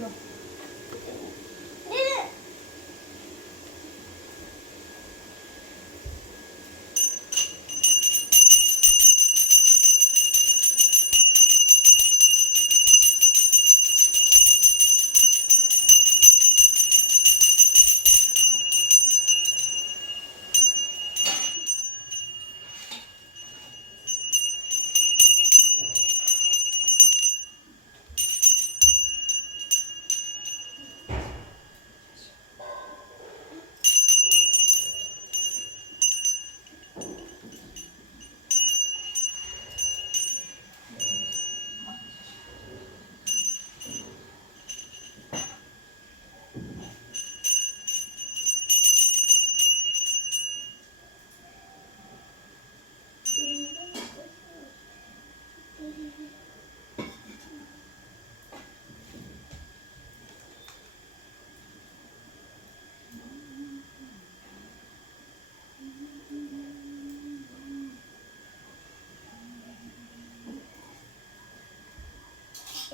लो।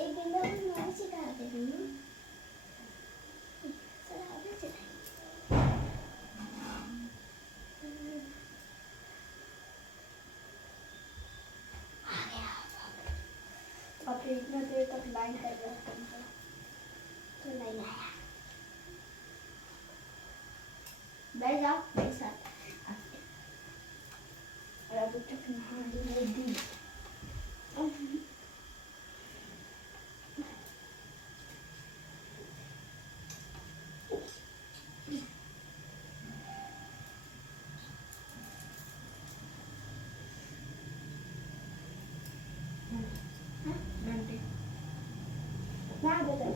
एक दिन मैं सिखा देती हूँ। सर आपने सिखाई। अब तो इतना देर तक लाइन कर रहा है तो नहीं आया। बैठ जाओ मेरे साथ। और अब तक नहा दी। ना बता।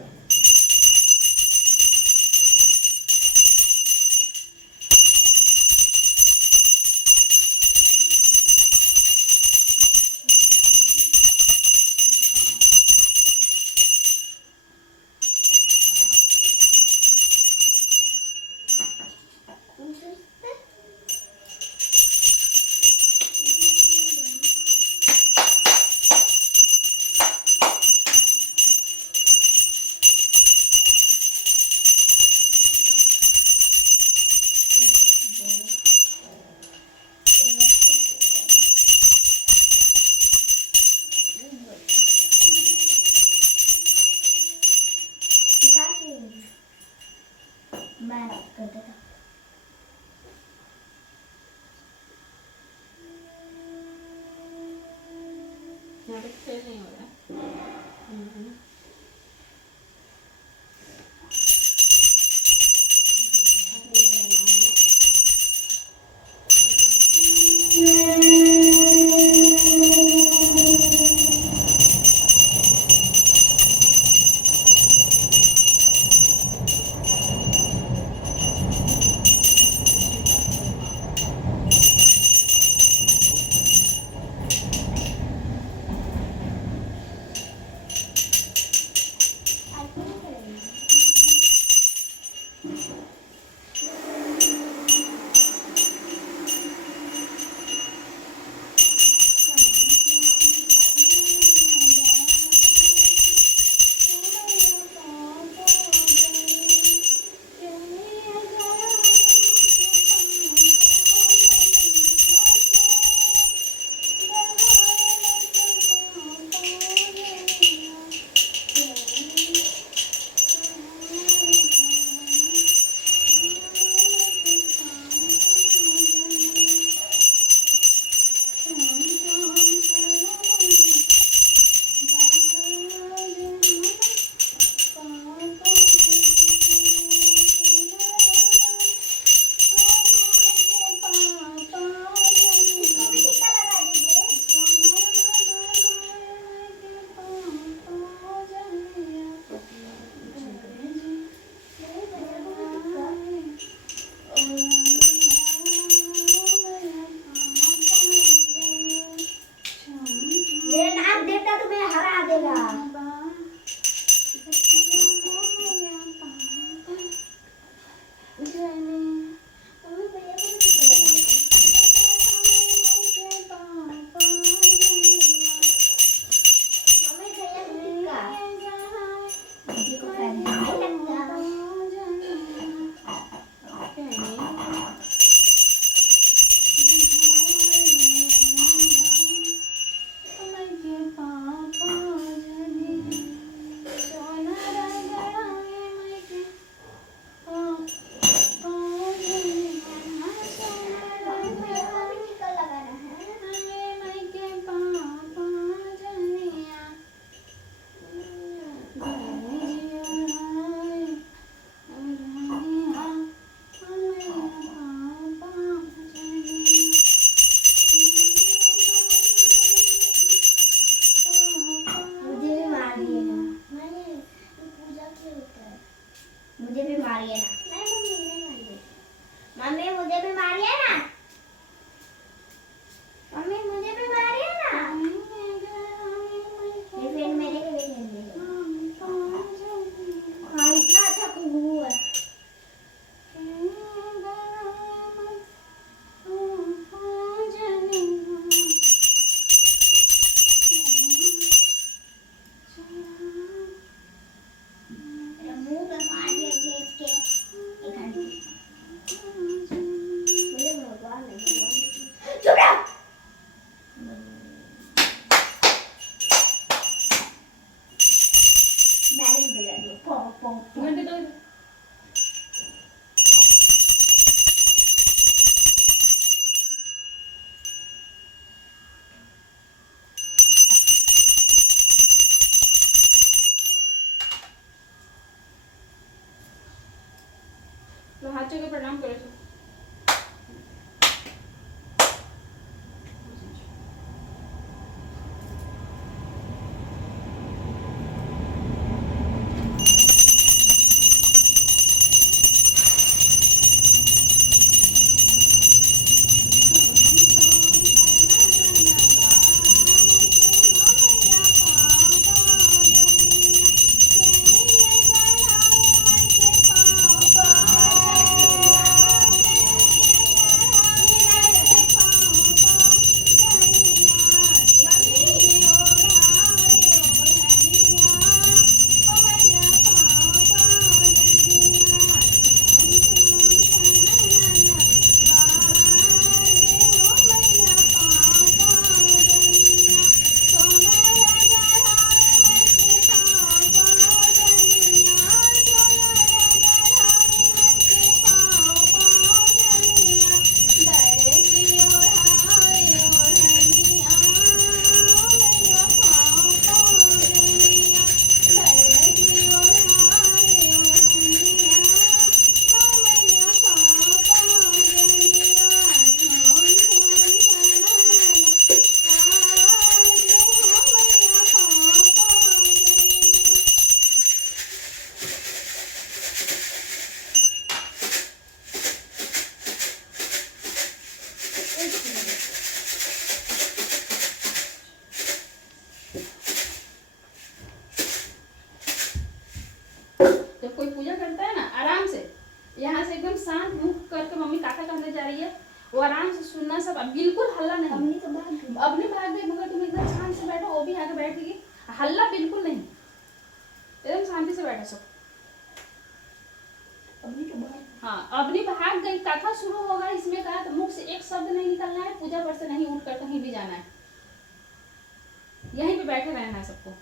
मैं कर देता। यहाँ पे फेल नहीं हो रहा। अभी टीका लगाना है। मुझे भी मारिए ना। नहीं, पूजा के होता है। मुझे भी मारिए ना। नहीं मम्मी, नहीं मारिए। मम्मी मुझे भी मारिए ना। मम्मी मुझे भी मारिए ना। ये फिर मेरे के भी खेल रही है। हाँ, इतना अच्छा खुशबू है। मेरा मुंह पे मार दिया घेच के। एक घंटे। मुझे भगवान नहीं, भगवान नहीं। चुप रहो। मैंने भी बजा दिया। पॉ पॉ पॉ। घंटे तो हाथ चल के प्रणाम करे सो। जब कोई पूजा करता है ना, आराम से यहाँ से एकदम शांत मुख करके मम्मी काका कहने जा रही है, वो आराम से सुनना सब, बिल्कुल हल्ला नहीं। अपनी तो भाग गई। अपने भाग गई, मगर तुम एकदम शांत से बैठो, वो भी आगे बैठेगी, हल्ला बिल्कुल नहीं, एकदम शांति से बैठो सब। अपनी तो भाग। हाँ, अपनी भाग गई, कथा शुरू होगा, इसमें कहा तो मुख से एक शब्द नहीं निकलना है, पूजा पर से नहीं उठकर कहीं भी जाना है, यहीं पे बैठे रहना है सबको।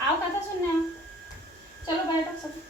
आओ कथा सुनने आओ, चलो बैठो सब।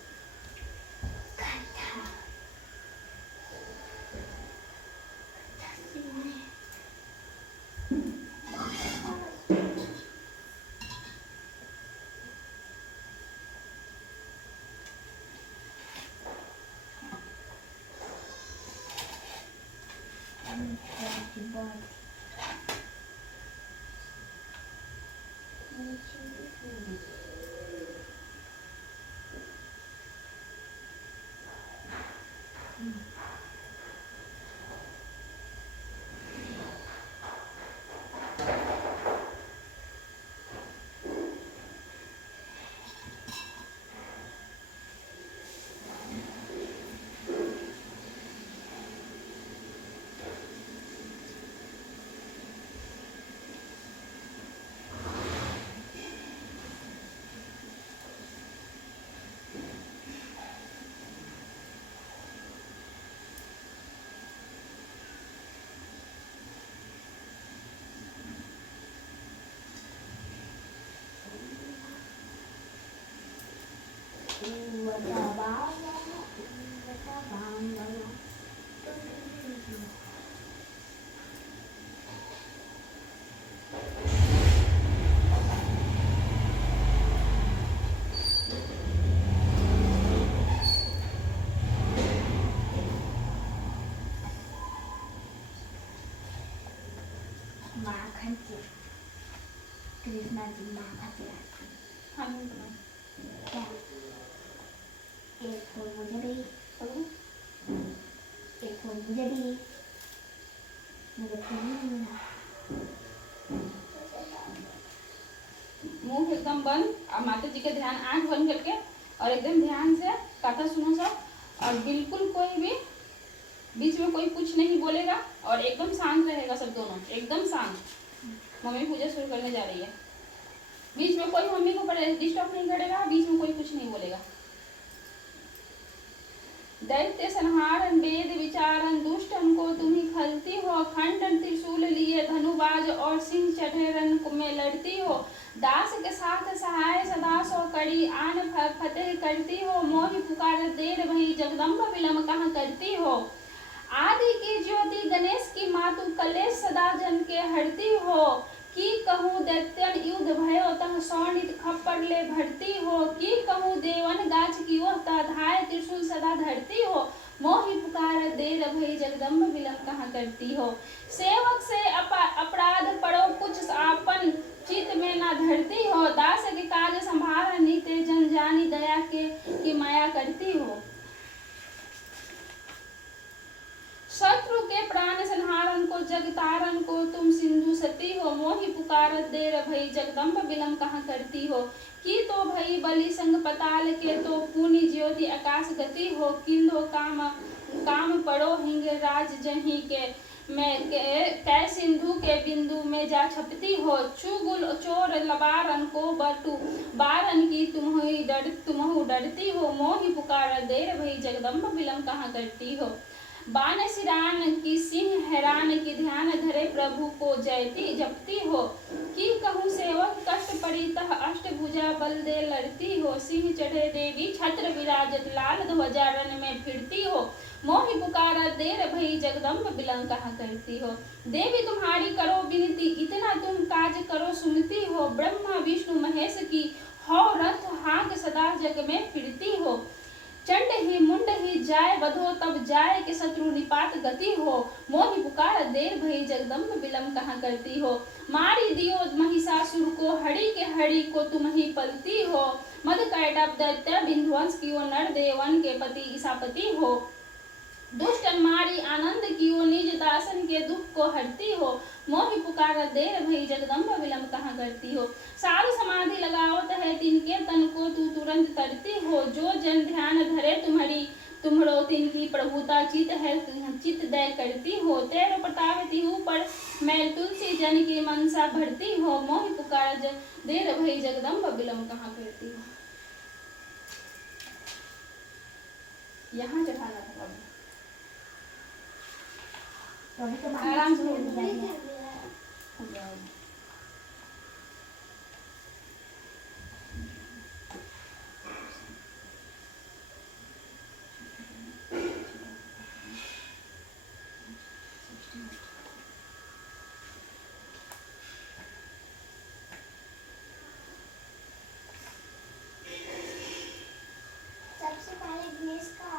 माखन से कृष्णा जी माखन से हाँ नहीं बना। क्या एक फूल मुझे भी एक फूल मुझे भी मुझे फूल नहीं मिला मुंह एकदम बंद और माता जी का ध्यान आंख बंद करके और एकदम ध्यान से कथा सुनो सब और बिल्कुल कोई भी बीच में कोई कुछ नहीं बोलेगा और एकदम शांत रहेगा सब दोनों एकदम शांत। मम्मी पूजा शुरू करने जा रही है। बीच में कोई मम्मी को डिस्टर्ब नहीं करेगा, बीच में कोई कुछ नहीं बोलेगा। दैत्य संहारन वेद विचारन दुष्टन को तुम्ही खलती हो, खंडन त्रिशूल लिए धनुबाज और सिंह चढ़े रन में लड़ती हो, दास के साथ सहाय सदा सो कड़ी आन फतेह करती हो, मोहि पुकार देर भई जगदम्ब विलम कहाँ करती हो, आदि की ज्योति गणेश की मातु कलेश सदा जन के हरती हो, की कहूँ दैत्यन युद्ध भयो तह सौनित खप्पर ले भरती हो, की कहूँ देवन गाछ की ओह धाय त्रिशूल सदा धरती हो, मोहि पुकार देर भई जगदम्ब विलम कहाँ करती हो, सेवक से अपराध पड़ो कुछ आपन चित में न धरती हो, दास के काज संभार नित्य जन जानी दया के की माया करती हो, शत्रु के प्राण संहारन को जगतारन को तुम सिंधु सती हो, मोहि पुकारत देर भई जगदम्ब विलम कहाँ करती हो, की तो भई बलि संग पताल के तो पुनि ज्योति आकाश गति हो, किंदो काम पड़ो हिंग राज जही के मैं कै सिंधु के बिंदु में जा छपती हो, चुगुल चोर लबारन को बटू बारन की तुम्हु डरती हो, मोहि पुकार देर भई जगदम्ब विलम कहाँ करती हो, बान सिरान की सिंह हैरान की ध्यान धरे प्रभु को जपती हो, की कहूँ सेवक कष्ट पड़ी तह अष्टभुजा बल दे लड़ती हो, सिंह चढ़े देवी छत्र विराजत लाल ध्वजा रन में फिरती हो, मोहि पुकारा देर भई जगदम्ब विलम कहाँ करती हो, देवी तुम्हारी करो विनती इतना तुम काज करो सुनती हो, ब्रह्मा विष्णु महेश की हो रथ हाँक सदा जग में फिरती हो, चंड ही मुंड ही जाय बधो तब जाय के शत्रु निपात गति हो, मोहि पुकार देर भई जगदम्ब विलम कहाँ करती हो, मारी दियो महिषासुर को हरि के हरि को तुम ही पलती हो, मद कैटभ दैत्य बिंध्वंस कियो नर देवन के पति ईसापति हो, दुष्टन मारी आनंद कियो निज दासन के दुख को हरती हो, मोहि पुकार देर भई जगदम्ब विलम कहाँ करती हो, साधु समाधि लगावत है तिनके तन को तू तुरंत तरती हो, जो जन ध्यान धरे तुम्हरो तिनकी प्रभुता चित है चित दय करती हो, तेरो प्रताप तिहु पर मैल तुलसी जन की मनसा भरती हो, मोहि पुकार देर भई जगदम्ब विलम कहाँ करती हो। यहाँ चढ़ाना था आराम से सबसे पहले गणेश का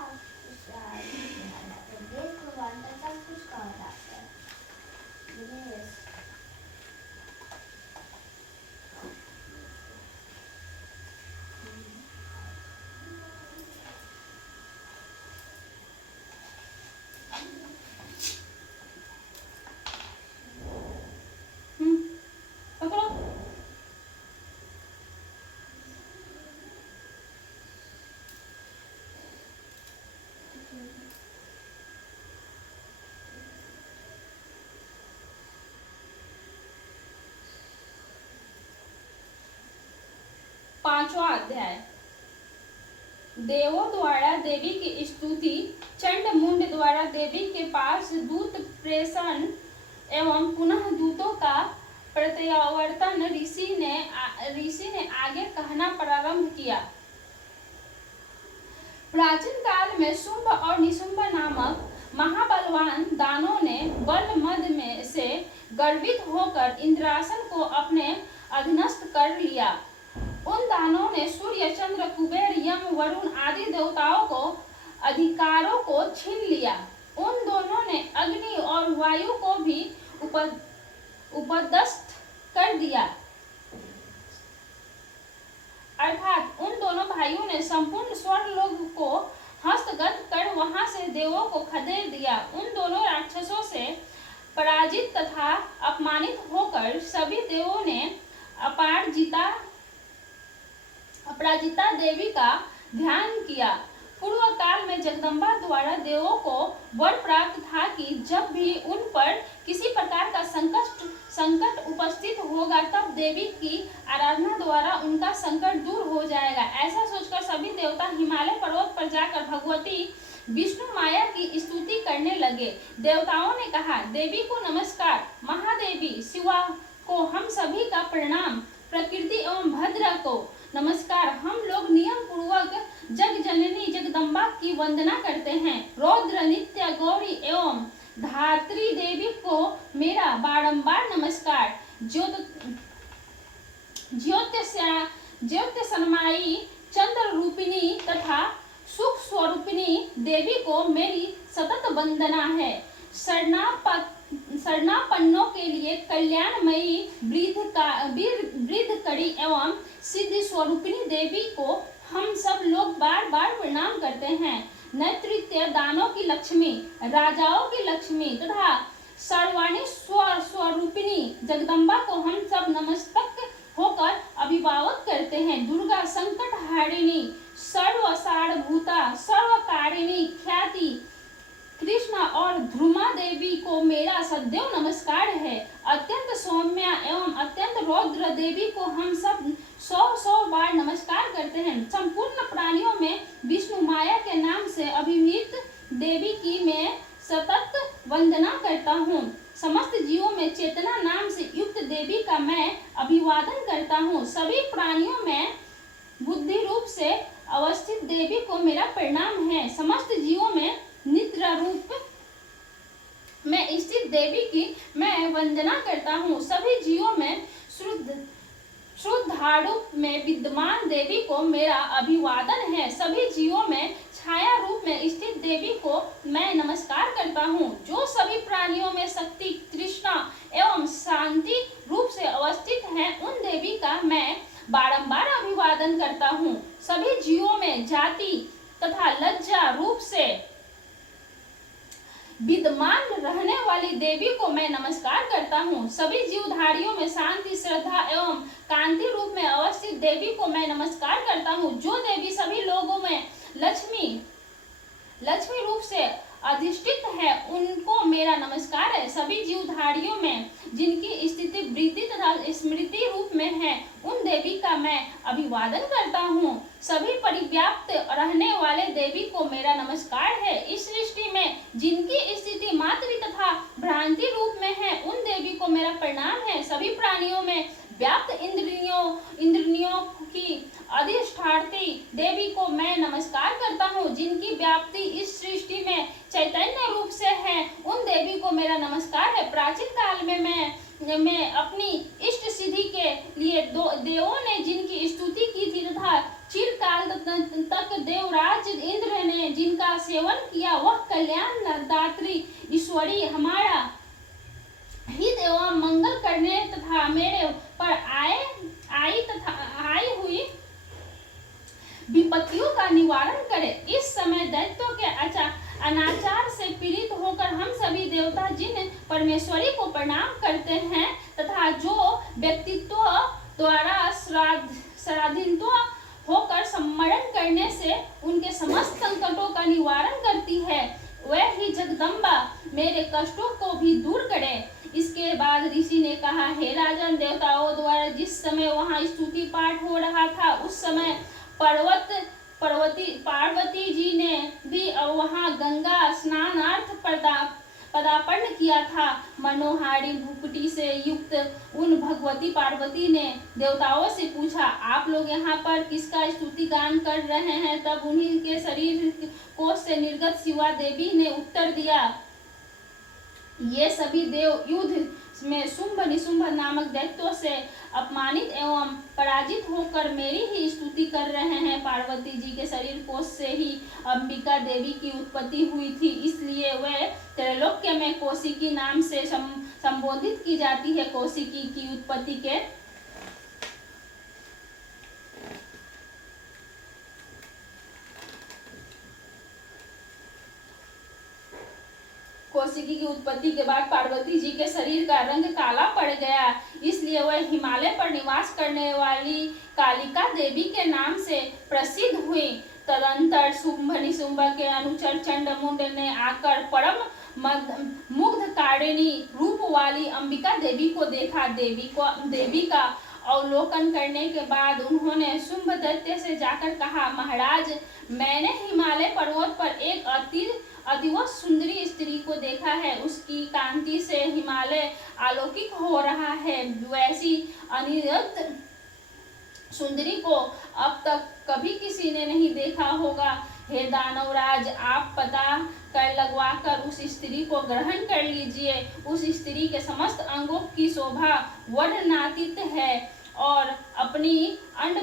गणेश भगवान का सब कुछ कहा जाता है, गणेश पकड़ो 5वां अध्याय। देवों द्वारा देवी की स्तुति। चंड मुंड द्वारा देवी के पास दूत प्रेषण एवं पुनः दूतों का प्रत्यावर्तन ऋषि ने आगे कहना प्रारंभ किया। प्राचीन काल में शुंभ और निशुंभ नामक महाबलवान दानों ने बल मद में से गर्वित होकर इंद्रासन को अपने अधीनस्थ कर लिया। उन दानों ने सूर्य, चंद्र, कुबेर, यम, वरुण आदि देवताओं को अधिकारों को छीन लिया। उन दोनों ने अग्नि और वायु को भी उपदस्थ कर दिया, अर्थात उन दोनों भाइयों ने संपूर्ण स्वर्गलोक को हस्तगत कर वहां से देवों को खदेड़ दिया। उन दोनों राक्षसों से पराजित तथा अपमानित होकर सभी देवों ने अपराजिता देवी का ध्यान किया। पूर्व काल में जगदम्बा द्वारा देवों को वर प्राप्त था कि जब भी उन पर किसी प्रकार का संकट उपस्थित होगा तब देवी की आराधना द्वारा उनका संकट दूर हो जाएगा। ऐसा सोचकर सभी देवता हिमालय पर्वत पर जाकर भगवती विष्णु माया की स्तुति करने लगे। देवताओं ने कहा, देवी को नमस्कार, महादेवी शिवा को हम सभी का प्रणाम, प्रकृति एवं भद्रा को नमस्कार। हम लोग नियम पूर्वक जग जननी जगदम्बा की वंदना करते हैं। रौद्र, नित्य गौरी एवं धात्री देवी को मेरा बारंबार नमस्कार। ज्योति समाई चंद्र रूपिणी तथा सुख स्वरूपिणी देवी को मेरी सतत वंदना है। शरणापन्नों के लिए कल्याणमयी वृद्ध कड़ी एवं सिद्धि स्वरूपिणी देवी को हम सब लोग बार बार प्रणाम करते हैं। नेतृत्व दानों की लक्ष्मी, राजाओं की लक्ष्मी तथा सर्वाणी स्वरूपिणी जगदम्बा को हम सब नमस्तक होकर अभिभावक करते हैं। दुर्गा संकट हारिणी, सर्वसारभूता, सर्वकारिणी ख्याति कृष्णा और ध्रुमा देवी को मेरा सदैव नमस्कार है। अत्यंत सौम्या एवं अत्यंत रौद्र देवी को हम सब 100 बार नमस्कार करते हैं। संपूर्ण प्राणियों में विष्णु माया के नाम से अभिहित देवी की मैं सतत वंदना करता हूँ। समस्त जीवों में चेतना नाम से युक्त देवी का मैं अभिवादन करता हूँ। सभी प्राणियों में बुद्धि रूप से अवस्थित देवी को मेरा प्रणाम है। समस्त जीवों में निद्रा रूप में स्थित देवी की मैं वंदना करता हूँ। सभी जीवों में श्रद्धालु में विद्यमान देवी को मेरा अभिवादन है। सभी जीवों में छाया रूप में स्थित देवी को मैं नमस्कार करता हूँ। जो सभी प्राणियों में शक्ति, तृष्णा एवं शांति रूप से अवस्थित है, उन देवी का मैं बारंबार अभिवादन करता हूँ। सभी जीवों में जाति तथा लज्जा रूप से विद्यमान रहने वाली देवी को मैं नमस्कार करता हूँ। सभी जीवधारियों में शांति, श्रद्धा एवं कांति रूप में अवस्थित देवी को मैं नमस्कार करता हूँ। जो देवी सभी लोगों में लक्ष्मी रूप से अधिष्ठित है, उनको मेरा नमस्कार है। सभी जीवधारियों में जिनकी स्थिति वृद्धि तथा स्मृति रूप में है, उन देवी का मैं अभिवादन करता हूँ। सभी परिव्याप्त रहने वाले देवी को मेरा नमस्कार है। इस सृष्टि में जिनकी स्थिति मात्र तथा भ्रांति रूप में है, उन देवी को मेरा प्रणाम है। सभी प्राणियों में व्याप्त इंद्रियों की अधिष्ठात्री देवी को मैं नमस्कार करता हूँ। जिनकी व्याप्ति इस सृष्टि में चैतन्य रूप से है, उन देवी को मेरा नमस्कार है। प्राचीन काल में मैं अपनी इष्ट सिद्धि के लिए देवों ने जिनकी स्तुति की थी तथा चिरकाल तक देवराज इंद्र ने जिनका सेवन किया, वह कल्याण दात्री ईश्वरी हमारा हित एवं मंगल करने तथा मेरे पर आई हुई विपत्तियों का निवारण करे। इस समय दैत्यों के अनाचार से पीड़ित होकर हम सभी देवता जिन परमेश्वरी को प्रणाम करते हैं तथा जो व्यक्तित्व द्वारा श्राद्धित होकर स्मरण करने से उनके समस्त संकटों का निवारण करती है, वह ही जगदम्बा मेरे कष्टों को भी दूर करे। इसके बाद ऋषि ने कहा, हे राजन, देवताओं द्वारा जिस समय वहाँ स्तुति पाठ हो रहा था, उस समय पार्वती जी ने भी वहाँ गंगा स्नानार्थ पदार्पण किया था। मनोहारी भुकुटी से युक्त उन भगवती पार्वती ने देवताओं से पूछा, आप लोग यहाँ पर किसका स्तुति गान कर रहे हैं? तब उन्हीं के शरीर कोश से निर्गत शिवा देवी ने उत्तर दिया, ये सभी देव युद्ध में शुंभ निशुंभ नामक दैत्यों से अपमानित एवं पराजित होकर मेरी ही स्तुति कर रहे हैं। पार्वती जी के शरीर कोश से ही अंबिका देवी की उत्पत्ति हुई थी, इसलिए वे त्रैलोक्य में कौशिकी नाम से संबोधित की जाती है। कौशिकी की उत्पत्ति के कौशिकी की उत्पत्ति के बाद पार्वती जी के शरीर का रंग काला पड़ गया, इसलिए वह हिमालय पर निवास करने वाली कालिका देवी के नाम से प्रसिद्ध हुई। तदंतर शुंभ निशुंभ के अनुचर चंडमुंड ने आकर परम मुग्धकारिणी रूप वाली अंबिका देवी को देखा। देवी का अवलोकन करने के बाद उन्होंने शुंभ दैत्य से जाकर कहा, महाराज, मैंने हिमालय पर्वत पर एक अतिव सुंदरी स्त्री को देखा है। उसकी कांति से हिमालय आलोकित हो रहा है। वैसी अनियत सुंदरी को अब तक कभी किसी ने नहीं देखा होगा। हे दानवराज, आप पता कर लगवाकर उस स्त्री को ग्रहण कर लीजिए। उस स्त्री के समस्त अंगों की शोभा वर्णनातीत है और अपनी अंग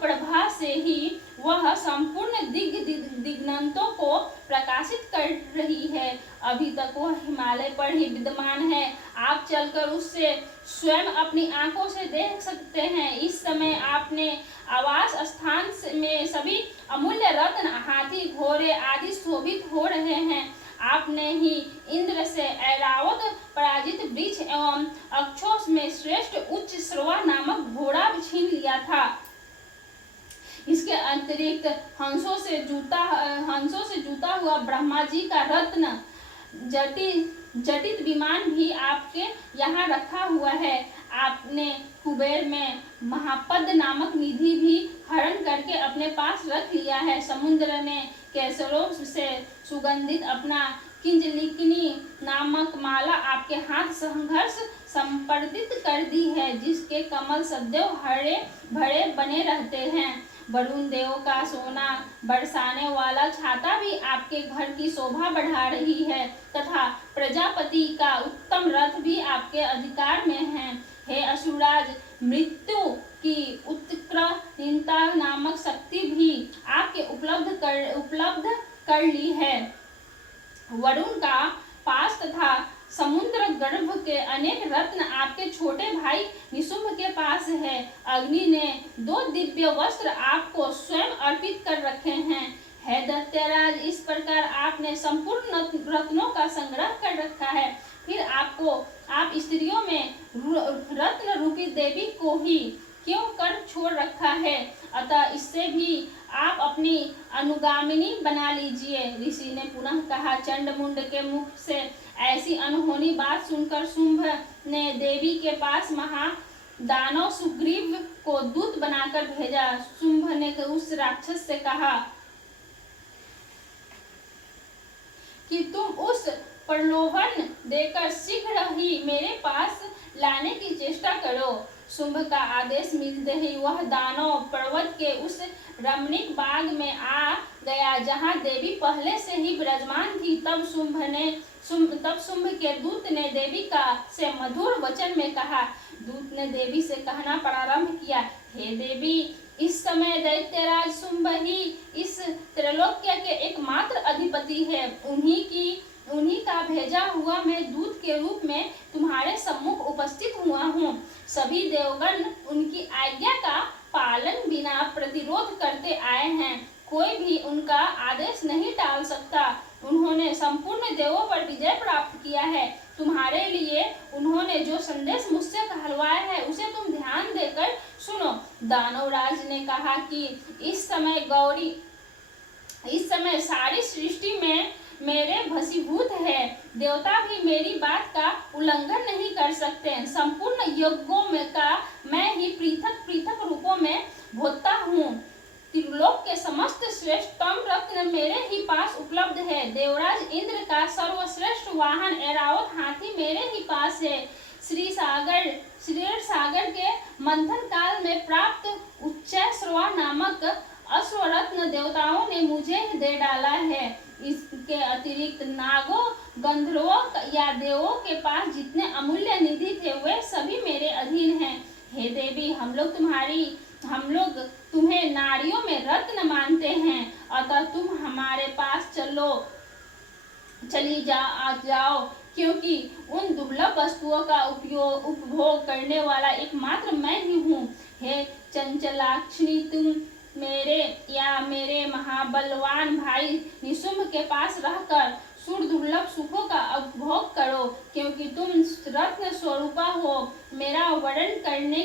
प्रभा से ही वह संपूर्ण दिग्गंतों को प्रकाशित कर रही है। अभी तक वह हिमालय पर ही विद्यमान है। आप चलकर उससे स्वयं अपनी आंखों से देख सकते हैं। इस समय आपने आवास स्थान में सभी अमूल्य रत्न, हाथी, घोड़े आदि शोभित हो रहे हैं। आपने ही इंद्र से ऐरावत पराजित वृक्ष एवं अक्षों में श्रेष्ठ उच्च श्रवा नामक घोड़ा छीन लिया था। इसके अतिरिक्त हंसों से जूता हुआ ब्रह्मा जी का रत्न जटित विमान भी आपके यहाँ रखा हुआ है। आपने कुबेर में महापद नामक निधि भी हरण करके अपने पास रख लिया है। समुद्र ने केसरों से सुगंधित अपना किंजलिकनी नामक माला आपके हाथ संघर्ष संपर्दित कर दी है, जिसके कमल सदैव हरे भरे बने रहते हैं। वरुण देव का सोना बरसाने वाला छाता भी आपके घर की शोभा बढ़ा रही है तथा प्रजापति का उत्तम रथ भी आपके अधिकार में है। हे असुराज, मृत्यु की उत्क्रमणता नामक शक्ति भी आपके उपलब्ध कर ली है। वरुण का पास तथा समुद्र गर्भ के अनेक रत्न आपके छोटे भाई निशुंभ के पास है। अग्नि ने 2 दिव्य वस्त्र आपको स्वयं अर्पित कर रखे हैं। हे दैत्यराज, इस प्रकार आपने संपूर्ण रत्नों का संग्रह कर रखा है। फिर आप स्त्रियों में रत्न रूपी देवी को ही क्यों कर छोड़ रखा है? अतः इससे भी आप अपनी अनुगामिनी बना लीजिए। ऋषि ने पुनः कहा। चंडमुंड के मुख से ऐसी अनहोनी बात सुनकर शुंभ ने देवी के पास महादानव सुग्रीव को दूत बनाकर भेजा। शुंभ ने उस राक्षस से कहा कि तुम उस प्रलोभन देकर शीघ्र ही मेरे पास लाने की चेष्टा करो। शुंभ का आदेश मिलते ही वह दानव पर्वत के उस रमणीक बाग में आ गया जहाँ देवी पहले से ही विराजमान थी। तब शुंभ के दूत ने देवी से मधुर वचन में कहा। दूत ने देवी से कहना प्रारंभ किया, हे देवी, इस समय दैत्यराज शुंभ ही इस त्रैलोक्य के एकमात्र अधिपति है। उन्हीं का भेजा हुआ मैं दूत के रूप में तुम्हारे सम्मुख उपस्थित हुआ हूँ। सभी देवगण उनकी आज्ञा का पालन बिना प्रतिरोध करते आए हैं। कोई भी उनका आदेश नहीं टाल सकता। उन्होंने संपूर्ण देवों पर विजय प्राप्त किया है। तुम्हारे लिए उन्होंने जो संदेश मुझसे कहलवाया है उसे तुम ध्यान देकर सुनो। दानवराज ने कहा कि इस समय सारी सृष्टि में मेरे भसीभूत है। देवता भी मेरी बात का उल्लंघन नहीं कर सकते। संपूर्ण यज्ञों में का मैं ही पृथक रूपों में भोगता हूँ। दुर्लोक के समस्त श्रेष्ठतम रत्न मेरे ही पास उपलब्ध है। देवराज इंद्र का सर्वश्रेष्ठ वाहन ऐरावत हाथी मेरे ही पास है। श्री सागर के मंथन काल में प्राप्त उच्चैश्रवा नामक अश्वरत्न देवताओं ने मुझे दे डाला है। इसके अतिरिक्त नागों, गंधर्वों या देवों के पास जितने अमूल्य निधि थे वे सभी मेरे अधीन हैं। हे देवी, हम लोग तुम्हें नारियों में रत्न मानते हैं, अतः तुम हमारे पास चली जाओ, क्योंकि उन दुर्लभ वस्तुओं का उपभोग करने वाला एकमात्र मैं ही हूँ। हे चंचलाक्षिणी, तुम मेरे महाबलवान भाई निशुंभ के पास रहकर दुर्लभ सुखों का उपभोग करो, क्योंकि तुम रत्न स्वरूपा हो। मेरा वर्णन करने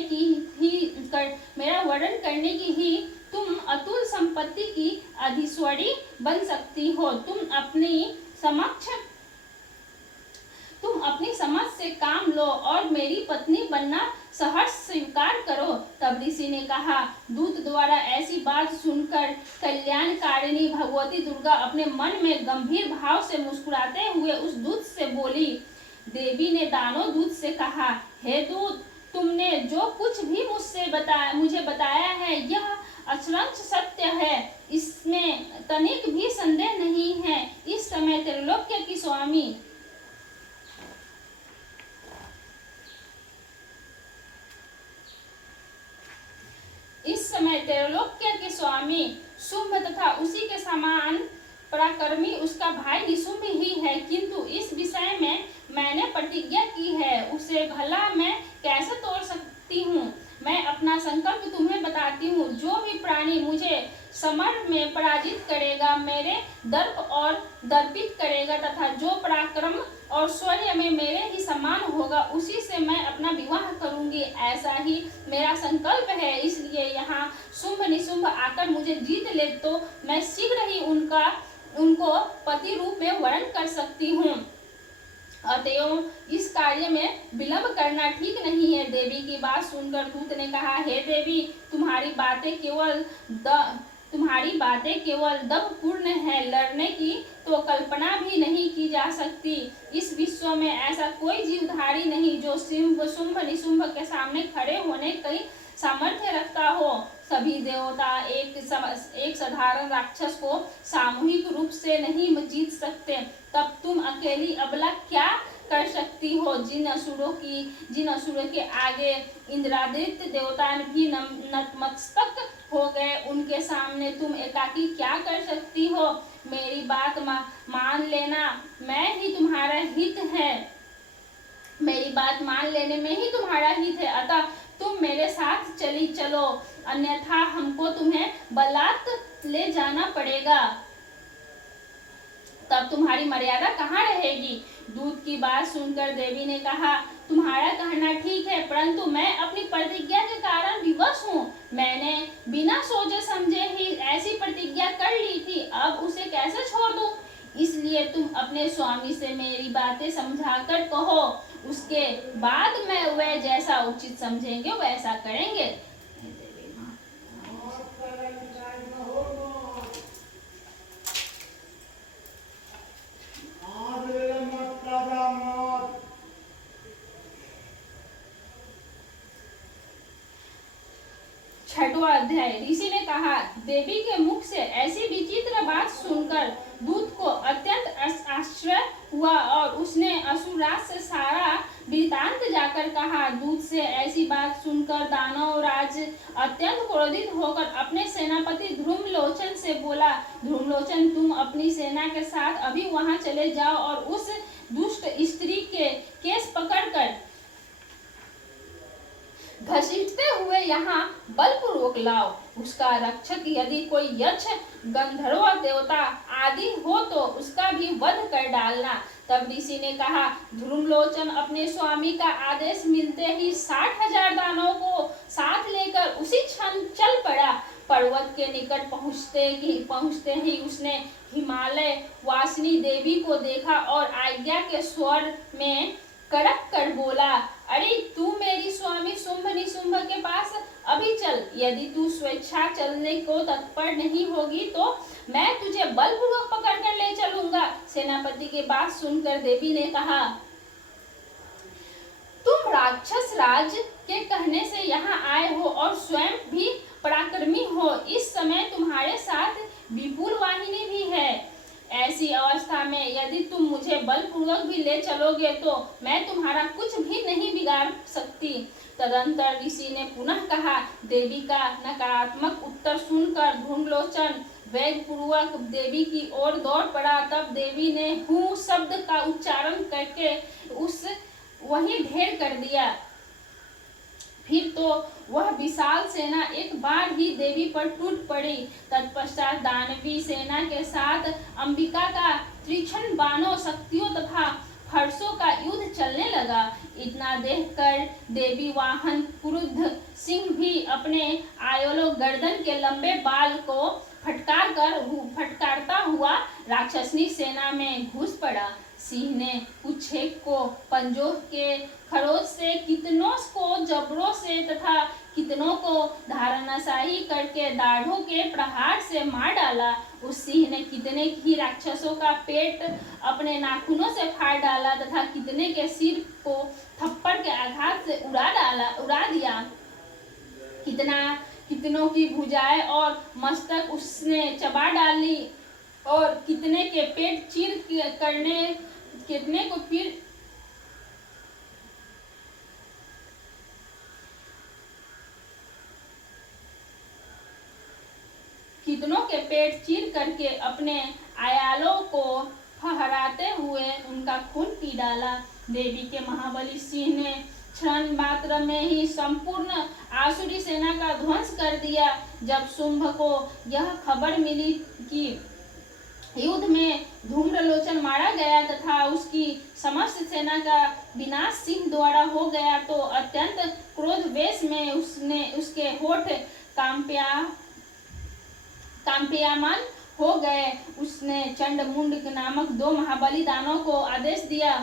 की ही तुम अतुल संपत्ति की अधीश्वरी बन सकती हो। तुम अपनी समझ से काम लो और मेरी पत्नी बनना सहर्ष स्वीकार करो। तब ऋषि ने कहा, दूत द्वारा ऐसी बात सुनकर कल्याणकारिणी भगवती दुर्गा अपने मन में गंभीर भाव से मुस्कुराते हुए उस दूत से बोली। देवी ने दानव दूत से कहा, हे दूत, तुमने जो कुछ भी मुझे बताया है यह अचरज सत्य है, इसमें तनिक भी संदेह नहीं है। इस समय त्रिलोक्य के स्वामी शुंभ तथा उसी के समान पराक्रमी उसका भाई निशुंभ ही है, किंतु इस विषय में मैंने प्रतिज्ञा की है, उसे भला मैं कैसे तोड़ सकती हूँ। मैं अपना संकल्प तुम्हें बताती हूँ। जो भी प्राणी मुझे समर में पराजित करेगा, मेरे दर्प और दर्पित करेगा तथा जो पराक्रम और शौर्य में मेरे ही समान होगा, उसी से मैं अपना विवाह करूंगी। ऐसा ही मेरा संकल्प है। इसलिए यहाँ शुंभ निशुंभ आकर मुझे जीत ले तो मैं शीघ्र ही उनको पति रूप में वर्ण कर सकती हूँ। अतएव इस कार्य में विलंब करना ठीक नहीं है। देवी की बात सुनकर दूत ने कहा, हे देवी, तुम्हारी बातें केवल दंभपूर्ण है, लड़ने की तो कल्पना भी नहीं की जा सकती। इस विश्व में ऐसा कोई जीवधारी नहीं जो शुंभ निशुंभ के सामने खड़े होने की सामर्थ्य रखता हो। सभी देवता एक साधारण राक्षस को सामूहिक रूप से नहीं जीत सकते, तब तुम अकेली अबला क्या कर सकती हो। जिन असुरों के आगे इंद्रादित्य देवता भी नतमस्तक हो गए, उनके सामने तुम एकाकी क्या कर सकती हो। मेरी बात मान लेना, मेरी बात मान लेने में ही तुम्हारा हित है, अतः तुम मेरे साथ चलो, अन्यथा हमको तुम्हें बलात् ले जाना पड़ेगा। तब तुम्हारी मर्यादा कहाँ रहेगी। दूत की बात सुनकर देवी ने कहा, तुम्हारा कहना ठीक है, परंतु मैं अपनी प्रतिज्ञा के कारण विवश हूँ। मैंने बिना सोचे समझे ही ऐसी प्रतिज्ञा कर ली थी, अब उसे कैसे छोड़ दूँ। इसलिए तुम अपने स्वामी से मेरी बातें समझाकर कहो, उसके बाद मैं वह जैसा उचित समझेंगे वैसा करेंगे। छठवां अध्याय। ऋषि ने कहा, देवी के मुख से ऐसी विचित्र बात सुनकर दूत को अत्यंत आश्चर्य हुआ और उसने असुरराज से सारा वृतांत जाकर कहा। दूत से ऐसी बात सुनकर दानवराज अत्यंत क्रोधित होकर अपने सेनापति धूम्रलोचन से बोला, धूम्रलोचन, तुम अपनी सेना के साथ अभी वहां चले जाओ और उस दुष्ट स्त्री के केस पकड़कर घसीटते हुए यहाँ बलपूर्वक लाओ। उसका रक्षक यदि कोई यक्ष, गंधर्व, देवता आदि हो तो उसका भी वध कर डालना। तब ऋषि ने कहा, धूम्रलोचन अपने स्वामी का आदेश मिलते ही 60,000 दानवों को साथ लेकर उसी क्षण चल पड़ा। पर्वत के निकट पहुँचते ही उसने हिमालय वासिनी देवी को देखा और आज्ञा के स्वर में कड़क कर बोला, अरे तू मेरी स्वामी शुंभ निशुंभ के पास अभी चल, यदि तू स्वेच्छा चलने को तत्पर नहीं होगी तो मैं तुझे बलपूर्वक पकड़कर ले चलूंगा। सेनापति की बात सुनकर देवी ने कहा, तुम राक्षस राज के कहने से यहाँ आए हो और स्वयं भी पराक्रमी हो। इस समय तुम्हारे साथ विपुल वाहिनी भी है। ऐसी अवस्था में यदि तुम मुझे बलपूर्वक भी ले चलोगे तो मैं तुम्हारा कुछ भी नहीं बिगाड़ सकती। तदंतर ऋषि ने पुनः कहा। देवी का नकारात्मक उत्तर सुनकर धूम्रलोचन वेगपूर्वक देवी की ओर दौड़ पड़ा। तब देवी ने हूँ शब्द का उच्चारण करके उस वही ढेर कर दिया। फिर तो वह विशाल सेना एक बार ही देवी पर टूट पड़ी। तत्पश्चात दानवी सेना के साथ अंबिका का तीक्ष्ण बाणों, शक्तियों तथा फरसों का युद्ध चलने लगा। इतना देखकर देवी वाहन क्रुद्ध सिंह भी अपने आयोलो गर्दन के लंबे बाल को फटकारता हुआ राक्षसनी सेना में घुस पड़ा। सिंह ने कुछेक को पंजों के खरोच से, कितनों को जबड़ों से तथा कितनों को धाराशाही करके दाढ़ों के प्रहार से मार डाला। उस सिंह ने कितने ही राक्षसों का पेट अपने नाखूनों से फाड़ डाला तथा कितने के सिर को थप्पड़ के आघात से उड़ा दिया। कितनों की भुजाएं और मस्तक उसने चबा डाली और कितने के पेट चीर करने कितने को फिर कितनों के पेट चीर करके अपने आयालों को फहराते हुए उनका खून पी डाला। देवी के महाबली सिंह ने क्षण मात्र में ही संपूर्ण आसुरी सेना का ध्वंस कर दिया। जब शुंभ को यह खबर मिली कि युद्ध में धूम्रलोचन मारा गया तथा उसकी समस्त सेना का विनाश सिंह द्वारा हो गया तो अत्यंत क्रोध वेश में उसने उसके होठ कांपयमान हो गए। उसने चंडमुंड नामक 2 महाबली दानों को आदेश दिया,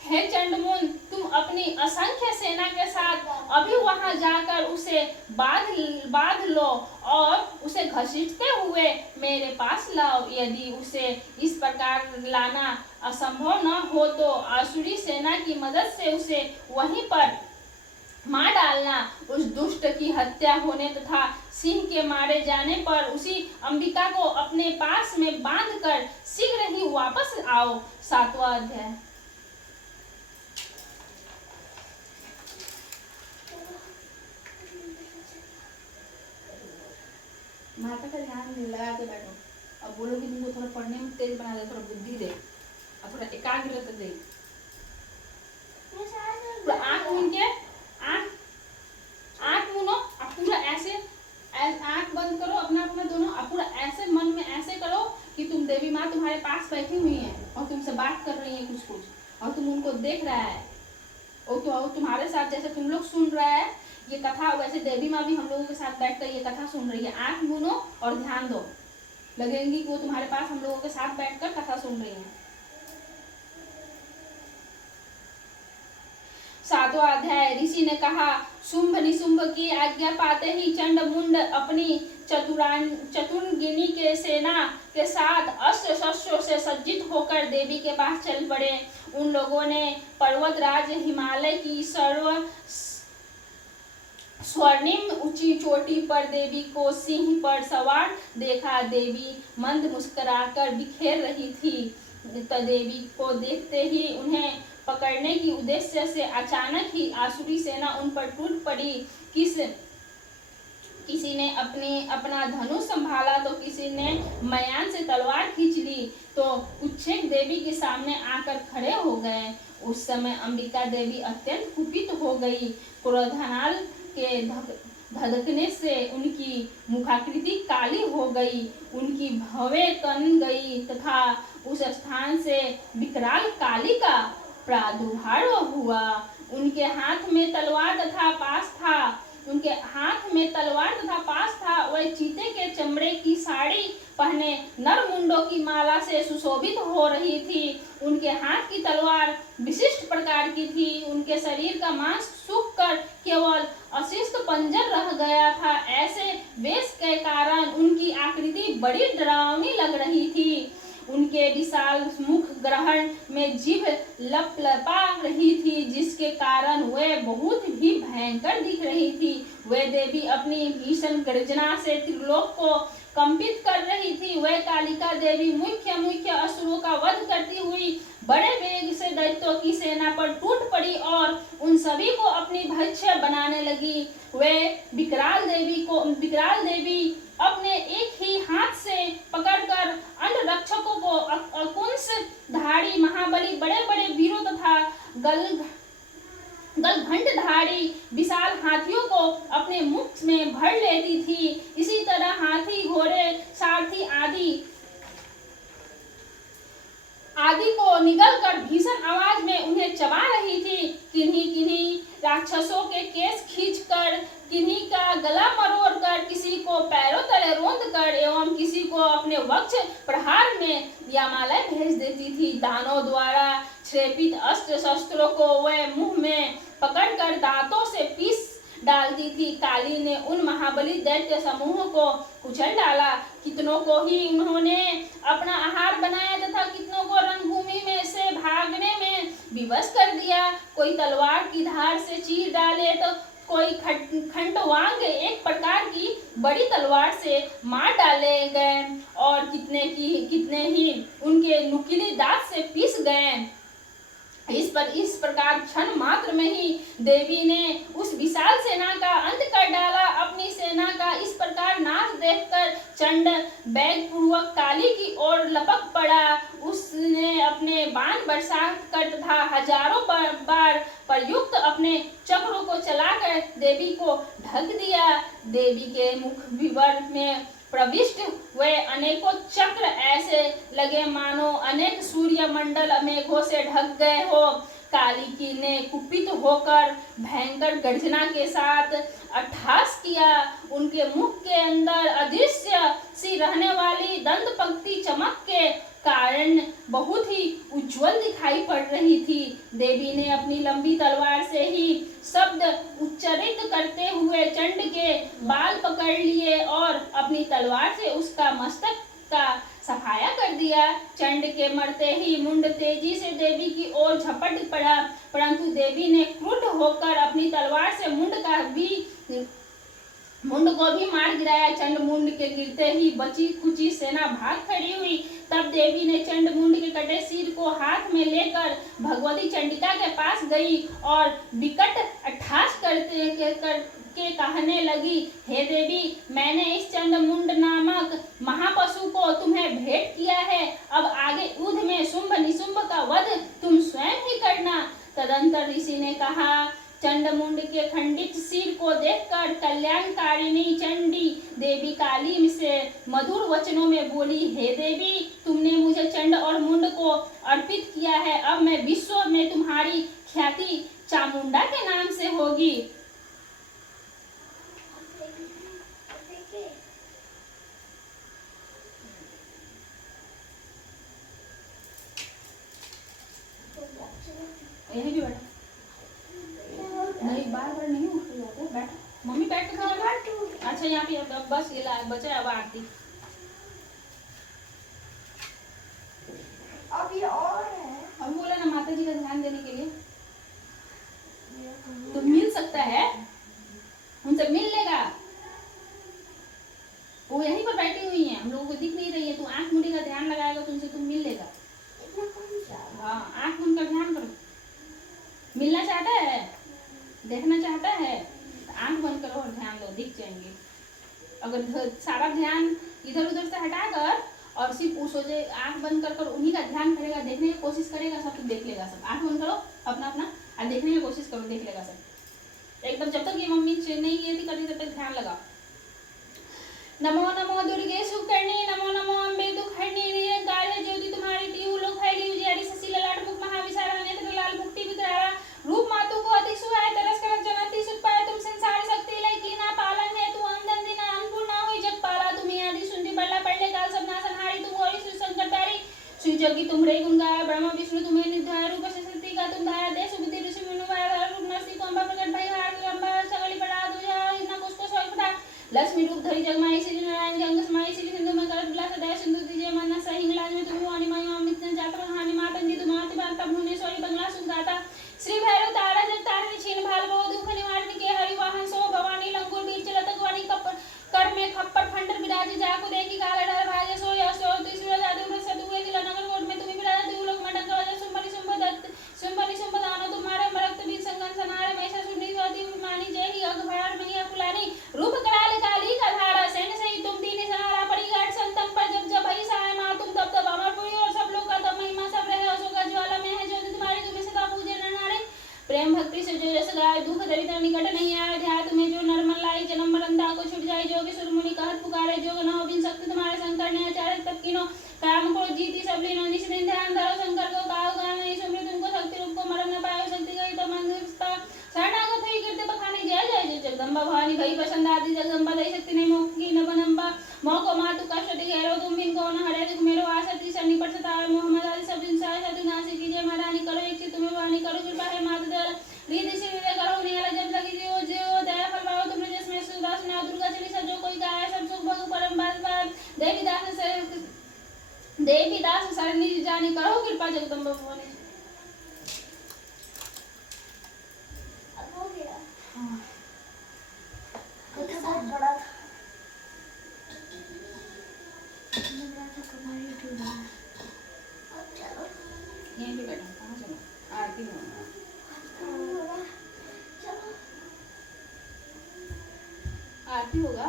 हे चंडमुंड, तुम अपनी असंख्य सेना के साथ अभी वहां जाकर उसे बांध लो और उसे घसीटते हुए मेरे पास लाओ। यदि उसे इस प्रकार लाना असंभव न हो तो आसुरी सेना की मदद से उसे वहीं पर मार डालना। उस दुष्ट की हत्या होने तथा सिंह के मारे जाने पर उसी अंबिका को अपने पास में बांधकर शीघ्र ही वापस आओ। 7वां अध्याय। माता का ध्यान लगा के बैठो। अब बोलो कि तुमको थोड़ा पढ़ने में तेज बना दे, थोड़ा बुद्धि दे और थोड़ा एकाग्रता दे। आँख मूंद के आँख मूनो और पूरा ऐसे आँख बंद करो अपना दोनों और पूरा ऐसे मन में ऐसे करो कि तुम देवी माँ तुम्हारे पास बैठी हुई हैं और तुमसे बात कर रही है कुछ और तुम उनको देख रहा है और तो तुम्हारे साथ जैसे तुम लोग सुन रहा है ये कथा, वैसे देवी माँ भी हम लोगों के साथ बैठकर ये कथा सुन रही है। आँख मूनो और ध्यान दो, लगेंगी कि वो तुम्हारे पास हम लोगों के साथ बैठकर कथा सुन रही है। 7वां अध्याय। ऋषि ने कहा, शुंभ निशुंभ की आज्ञा पाते ही चंडमुंड अपनी चतुर्गिनी के सेना के साथ अस्त्र शस्त्रों से सज्जित होकर देवी के पास चल पड़े। उन लोगों ने पर्वतराज हिमालय की स्वर्णिम ऊंची चोटी पर देवी को सिंह पर सवार देखा। देवी मंद मुस्कुराकर बिखेर रही थी। तो देवी को देखते ही उन्हें पकड़ने की उद्देश्य से अचानक ही आसुरी सेना उन पर टूट पड़ी। किसी ने अपना धनुष संभाला तो किसी ने मयान से तलवार खींच ली तो कुछेक देवी के सामने आकर खड़े हो गए। उस समय अंबिका देवी अत्यंत कुपित हो गई। क्रोधानल के धधकने से उनकी मुखाकृति काली हो गई, उनकी भवें तन गई तथा उस स्थान से विकराल काली का प्रादुर्भाव हुआ। उनके हाथ में तलवार तथा पास था। वह चीते के चमड़े की साड़ी पहने नर मुंडों की माला से सुशोभित हो रही थी। उनके हाथ की तलवार विशिष्ट प्रकार प्रकार की थी। उनके शरीर का मांस सूख कर केवल अशिष्ट पंजर रह गया था। ऐसे वेश के कारण उनकी आकृति बड़ी डरावनी लग रही थी। उनके विशाल मुख ग्रहण में जीभ लपलपा रही थी, जिसके कारण वे बहुत ही भयंकर दिख रही थी। वे देवी अपनी भीषण गर्जना से त्रिलोक को कंपित कर रही थी। वह कालिका देवी मुख्य मुख्य असुरों का वध करती हुई बड़े वेग से दैत्यों की सेना पर टूट पड़ी और उन सभी को अपनी भक्ष्य बनाने लगी। वे विकराल देवी अपने एक ही हाथ से पकड़कर अन्य रक्षकों को अकुंस धारी महाबली बड़े बड़े वीरों तथा गलघंटधारी विशाल हाथियों को अपने मुख में भर लेती थी। इसी तरह हाथी, घोड़े, सारथी आदि को निगलकर भीषण आवाज में उन्हें चबा रही थी। किन्हीं राक्षसों के केस खींचकर, किन्हीं का गला मरोड़कर, किसी को पैरों तले रौंदकर एवं किसी को अपने वक्ष प्रहार में यमालय भेज देती थी। दानों द्वारा छेपित अस्त्र शस्त्रों को वह मुंह में पकड़कर दांतों से पीस डालती थी। काली ने उन महाबली दैत्य समूह को कुचल डाला। कितनों को ही उन्होंने अपना आहार बनाया तथा कितनों को रणभूमि में से भागने में विवश कर दिया। कोई तलवार की धार से चीर डाले तो कोई खंडवांग एक प्रकार की बड़ी तलवार से मार डाले गए और कितने ही उनके नुकीले दांत से पीस गए। इस प्रकार क्षण मात्र में ही देवी ने उस विशाल सेना का अंत कर डाला। अपनी सेना का इस प्रकार नाश देखकर चंड वेग पूर्वक काली की ओर लपक पड़ा। उसने अपने बाण बरसा कर तथा हजारों बार प्रयुक्त अपने चक्रों को चलाकर देवी को ढक दिया। देवी के मुख विवर में प्रविष्ट वे अनेकों चक्र ऐसे लगे मानो अनेक सूर्य मंडल मेघों से ढक गए हो। कालिकी ने कुपित होकर भयंकर गर्जना के साथ अट्टहास किया। उनके मुख के अंदर अदृश्य सी रहने वाली दंत पंक्ति चमक के कारण बहुत ही उज्जवल दिखाई पड़ रही थी। देवी ने अपनी लंबी तलवार से ही शब्द उच्चारित करते हुए चंड के बाल पकड़ लिए और अपनी तलवार से उसका मस्तक का सफाया कर दिया। चंड के मरते ही मुंड तेजी से देवी की ओर झपट पड़ा, परंतु देवी ने क्रुद्ध होकर अपनी तलवार से मुंड को भी मार गिराया। चंड मुंड के गिरते ही बची कुची सेना भाग खड़ी हुई। तब देवी ने चंड मुंड के कटे सिर को हाथ में लेकर भगवती चंडिका के पास गई और विकट अट्टहास के कहने लगी, हे देवी, मैंने इस चंड मुंड नामक महापशु को तुम्हें भेंट किया है। अब आगे युद्ध में शुंभ निशुंभ का वध तुम स्वयं ही करना। तदंतर ऋषि ने कहा। चंडमुंड के खंडित सिर को देखकर कल्याणकारिणी चंडी देवी काली से मधुर वचनों में बोली, हे देवी, तुमने मुझे चंड और मुंड को अर्पित किया है। अब मैं विश्व में तुम्हारी ख्याति चामुंडा के नाम से होगी। यही भी बैठा नहीं, बार नहीं उठ जाते। बैठ मम्मी, बैठ के खा। अच्छा यहाँ पे अब बस ये बचा अब आरती। अब ये और है। हम बोला ना माता जी का ध्यान देने के लिए तो मिल सकता है, उनसे मिल लेगा। वो यहीं पर बैठी हुई है, हम लोगों को दिख नहीं रही है। तू आंख मूंदी का ध्यान लगाएगा तो उनसे तुम मिल लेगा। हाँ, आंख मूंद कर ध्यान करो। मिलना चाहता है, देखना चाहता है, आंख बंद करो और ध्यान दो, दिख जाएंगे। अगर सारा ध्यान इधर उधर से हटाकर और सिर्फ सोचे आंख बंद कर उन्हीं का ध्यान करेगा, देखने की कोशिश करेगा, सब कुछ देख लेगा। सब आंख बंद करो अपना अपना और देखने की कोशिश करो, देख लेगा सब एकदम। जब तक ये मम्मी नहीं ये थी करती तब तक ध्यान लगाओ। नमो नमो दुर्गे सुकर्णी, नमो नमो अम्बे दुखहरणी, निरंकार ज्योति तुम्हारी तीहु लोक फैली उजियारी, शशि ललाट मुख महाविशाला, नेत्र लाल भुक्ति विकराला, रूप मातु को अति सुहाय, तरस कर जनती सुख पाए, तुम संसार शक्ति लय की ना पालन है, तू अंदन दिन अनपुर ना हुई जग पाला, तुम्ही आदि सुंदि बल्ला पड़ले काल सब नासनहारी, तुम होरी श्री संकटहारी, श्री जगी तुम्हारे गुण गाया, ब्रह्मा विष्णु तुम्हें निधाय, रूप से शक्ति का तुम धाया, देश विधि आए, दुख दरिद्र निकट नहीं आए, ध्यान तुम्हें जो नरमन लाई, जन्म मरण दाव को छुट जाए, जोगी सुर मुनि कहत पुकारे, जोग न हो बिन शक्ति तुम्हारे शंकर ने आचार्य तब कीनो, काम को जीती सब लीनो, निश दिन ध्यान धरो शंकर को काहु गान नहीं सुमि, तुमको शक्ति रूप को मरण न पायो, शक्ति गई तो मंदिरस्ता शरणागत हुई कीर्ति बखानी, जय जय जय जगदम्बा भवानी भई पसंद आदि जगदम्बा दई शक्ति नहीं मोह की नवनम्बा, मोह को मातु कष्ट दिखेरो तुम बिन को न हरे दुख मेरो आसति सन्नि पर सताए, मोहम्मद आदि सब इंसान सतु नासी कीजिए, महारानी करो एक चित्त तुम्हें वाणी करो कृपा है मातु दयाल, रिद्धि से हृदय करो नियाला, जब लगी जियो जियो दया फल पाओ तुमने, जिसमें सुदास ना दुर्गा चालीसा जो कोई गाए, सब सुख भोग परम बार देवी दास शरणी जानी, करो कृपा जगदम्बा भवानी। अब हो गया। हाँ। कथा बहुत बड़ा था। लग रहा था कमाई टूट गया। अब चलो यहीं पे बैठो, कहाँ चलो, आरती होना, चलो आरती होगा,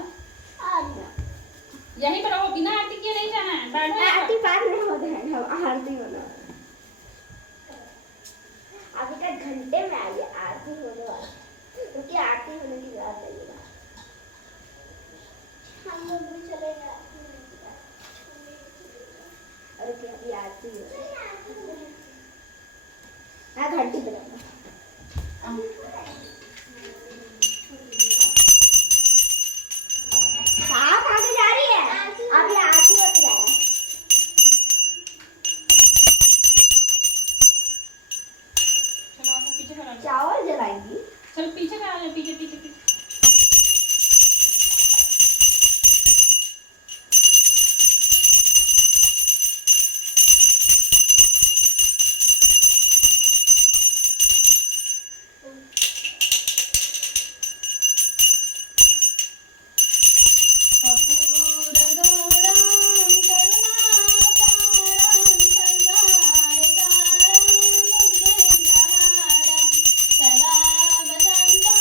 आ गया। यहीं पर रहो, बिना आरती किए नहीं जाना है, बैठो यहाँ आरती पर। बाद में होते हैं, हम आरती होना अभी तक घंटे में आई है, आरती होने वाली, क्योंकि आरती होने की बात लगेगा। हम लोग भी चलेगा। और क्या अभी आरती हो रही है। हाँ घंटी बजाना। सांप आगे जा रही है, अभी आरती होती जा रहा है। चलो आपको पीछे करा लो, चावल जलाएंगी। चलो पीछे करा लो, पीछे पीछे पीछे। सदा बसंतं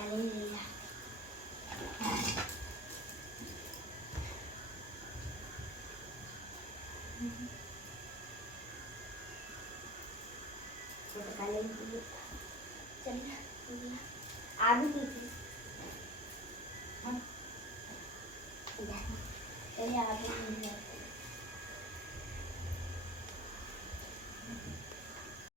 काले नीला फोटो काले नीले चल आभी की चलिए आगे नीला